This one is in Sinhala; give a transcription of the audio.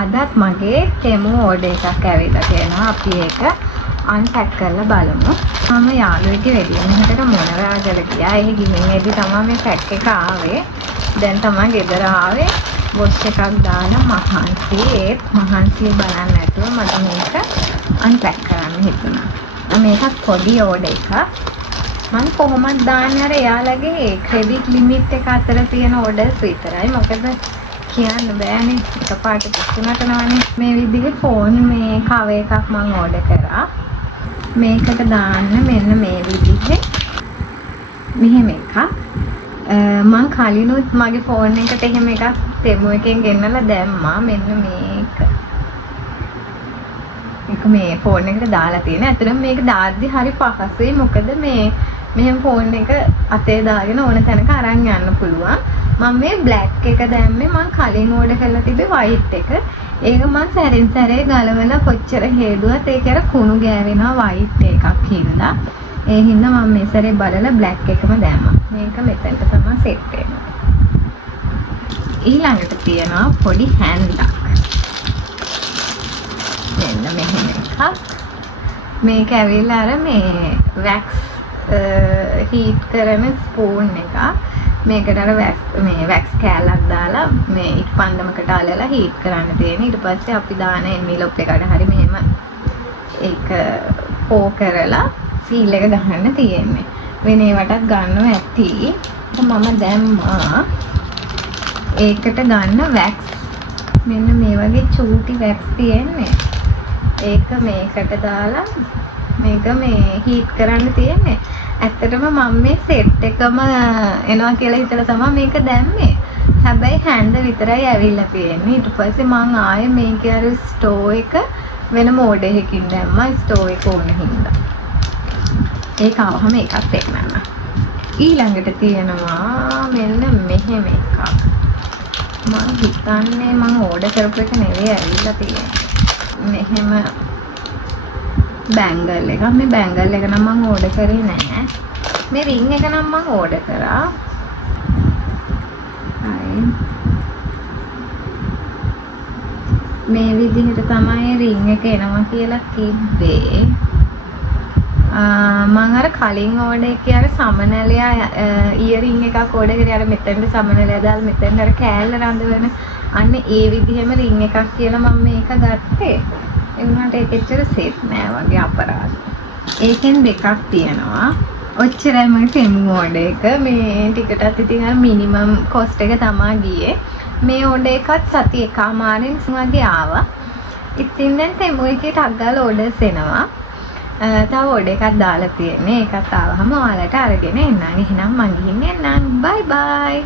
අදත් මගේ තෙමු ඕඩර් එකක් ඇවිල්ලා තියෙනවා. අපි ඒක අන්පැක් කරලා බලමු. මම යාළුවෙක්ගේ වෙඩින් එකට මොනරාගල ගියා. ඒ ගිහින් එද්දි තමයි මේ පැක් එක ආවේ. දැන් තමයි ගෙදර ආවේ. බොක්ස් එකක් දාලා මහන්සි. ඒත් මහන්සිය බලන්න නැතුව මට මේක අන්පැක් කරන්න හිතුණා. මේකත් පොඩි ඕඩර් එකක්. මම කොහොමද දාන්නේ අර එයාලගේ ක්‍රෙඩිට් ලිමිට් එක අතර තියෙන ඕඩර්ස් විතරයි. මොකද කියන්න බෑනේ එකපාරට පිස්සුනට නවනේ. මේ විදිහේ ෆෝන් මේ කව එකක් මම ඕඩර් කරා. මේකට දාන්න මෙන්න මේ විදිහේ මෙහෙම එකක්. මම කලිනුත් මගේ ෆෝන් එකට එහෙම එකක් තෙමු එකෙන් ගෙන්නලා දැම්මා. මෙන්න මේක. මේ ෆෝන් එකට දාලා තියෙන. ඇත්තටම මේක දාද්දි හරි පහසුයි. මොකද මේ මෙහෙම ෆෝන් එක අතේ දාගෙන ඕන තැනක අරන් යන්න පුළුවන්. මම මේ බ්ලැක් එක දැම්මේ මම කලින් ඕඩර් කරලා තිබ්බේ වයිට් එක. ඒක මම සැරින් සැරේ ගලවලා කොච්චර හේදුවත් ඒක අර කුණු ගෑවෙනවා වයිට් එකක් හින්දා. ඒ හින්දා මම මේ සැරේ බලලා බ්ලැක් එකම දැම්මා. මේක මෙතනට තමයි සෙට් වෙන්නේ. ඊළඟට තියෙනවා පොඩි හැන්ඩ් එකක්. මෙන්න මෙහෙම එකක්. මේක ඇවිල්ලා අර මේ වැක්ස් හීට් කරන ස්පූන් එකක්. මේකට අර වැක්ස් කෑල්ලක් දාලා මේ ඊට පන්දමකට අලලා හීට් කරන්න තියෙන. ඊට පස්සේ අපි දාන එන්විලොප් එකට හරි මෙහෙම ඒක පෝ කරලා සීල් එක ගහන්න තියෙන්නේ. වෙන ඒවටත් ගන්නව ඇති. මම දැම්මා ඒකට ගන්න වැක්ස්. මෙන්න මේ වගේ චූටි වැක්ස් තියෙන්නේ. ඒක මේකට දාලා මේක මේ හීට් කරන්න තියෙන්නේ. ඇත්තටම මම මේ සෙට් එකම එනවා කියලා හිතලා තමයි මේක දැම්මේ. හැබැයි හැන්ද විතරයි ඇවිල්ලා තියෙන්නේ. ඊට පස්සේ මම ආයේ මේකේ අර ස්ටෝ එක වෙනම ඕඩර් එකකින් දැම්මා. ස්ටෝ එක ඕන හින්දා. ඒක ආවම එකක් පෙන්නන්න. ඊළඟට තියෙනවා මෙන්න මෙහෙම එකක්. මම හිතන්නේ මම ඕඩර් කරපු එක නෙවෙයි ඇවිල්ලා තියෙන්නේ. මෙහෙම බැංගල් එක. මේ බැංගල් එක නම් මම ඕඩර් කරේ නෑ. මේ රින් එක නම් මම ඕඩර් කරා. හරි. මේ විදිහට තමයි රින් එක එනවා කියලා තිබ්බේ. මම අර කලින් ඕඩර් එකේ අර සමනලයා ඉයරින් එකක් ඕඩර් කරේ. අර මෙතෙන්ට සමනලයා දාලා මෙතෙන්ට අර කෑල්ල රඳවන අන්න ඒ විදිහෙම රින් එකක් කියලා මම මේක ගත්තේ. ඒ වුණාට ඒක ඇත්තට සේෆ් නෑ වගේ අපරාධ. ඒකෙන් දෙකක් තියෙනවා. ඔච්චරයි මගේ තෙමු ඕඩර් එක. මේ ටිකටත් ඉතින් අර මිනිමම් කොස්ට් එක තමයි ගියේ. මේ ඕඩර් එකත් සති එකමාරෙන් වගේ ආවා. ඉතින් දැන් තෙමු එකේ ටක් ගාලා ඕඩර්ස් එනවා. තව ඕඩර් එකක් දාලා තියෙන්නේ. ඒකත් ආවම ඔයාලට අරගෙන එන්නම්. එහෙනම් මං ගිහින් එන්නම්. බයි බයි.